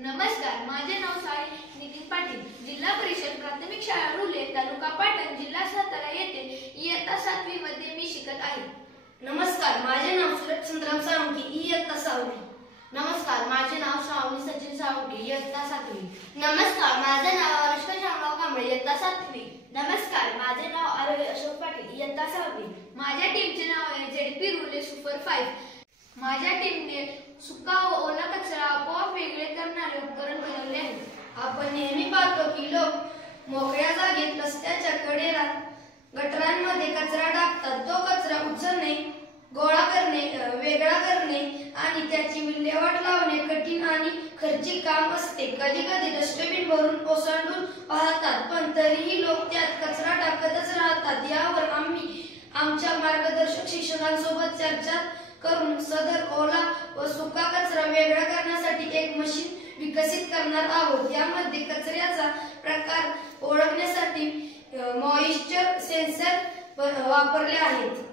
नमस्कार, माझे नाव साई नितीन पाटील, जिल्हा परिषद प्राथमिक शाळा रुले, तालुका पाटण, जिल्हा सातारा येथे इयत्ता 7वी मध्ये मी शिकत आहे। नमस्कार, माझे नाव सुरेश संग्राम साळुंखे, इयत्ता 6वी। नमस्कार, माझे नाव श्रावणी सचिन साळुंखे, इयत्ता 7वी। नमस्कार, माझे नाव अनुष्का शामराव कांबळे, इयत्ता 7वी। नमस्कार, माझे नाव आरोही अशोक पाटील, इयत्ता 6वी। माझ्या टीमचे नाव आहे ZP रुले सुपर 5। माझ्या टीमने सुका व ओला कचरा आपोआप वेगळे करणारे उपकरण बनवले आहे। आपण नेहमी पाहतो की लोक मोकळ्या जागेत रस्त्याच्या कडेला गटारांमध्ये कचरा टाकतात। तो कचरा उचलणे, गोळा करणे, वेगळा करणे आणि त्याची विल्हेवाट लावणे कठीण आणि खर्चिक काम असते। कधी कधी डस्टबिन भरून ओसंडून पाहतात, पण तरीही लोक त्यात कचरा टाकतच राहतात। यावर आम्ही आमच्या मार्गदर्शक शिक्षकांसोबत चर्चा करून सदर ओला व सुका कचरा वेगळा करण्यासाठी एक मशीन विकसित करणार आहोत। यामध्ये कचऱ्याचा प्रकार ओळखण्यासाठी मॉइश्चर सेन्सर वापरले आहेत।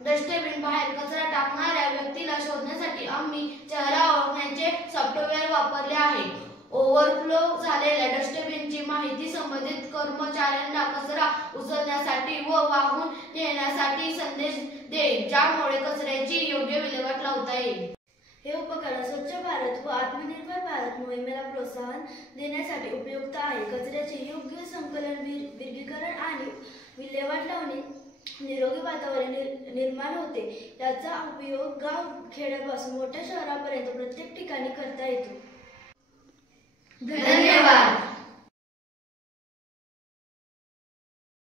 डस्टबिन बाहेर कचरा टाकणाऱ्या व्यक्तीला शोधण्यासाठी आम्ही चेहरा ओळखण्याचे सॉफ्टवेअर वापरले आहे। ओव्हरफ्लो झालेल्या डस्टबिनची माहिती संबंधित कर्मचाऱ्यांना कचरा उचलण्यासाठी व वाहून नेण्यासाठी संदेश देईल, ज्यामुळे कचऱ्याची योग्य विल्हेवाट लावता येईल। हे उपकरण स्वच्छ भारत व आत्मनिर्भर भारत मोहिमेला प्रोत्साहन देण्यासाठी उपयुक्त आहे। कचऱ्याचे योग्य संकलन, विलगीकरण आणि विल्हेवाट लावणे निरोगी वातावरण निर्माण होते। याचा उपयोग गाव खेड्यापासून मोठ्या शहरापर्यंत प्रत्येक ठिकाणी करता येतो। धन्यवाद।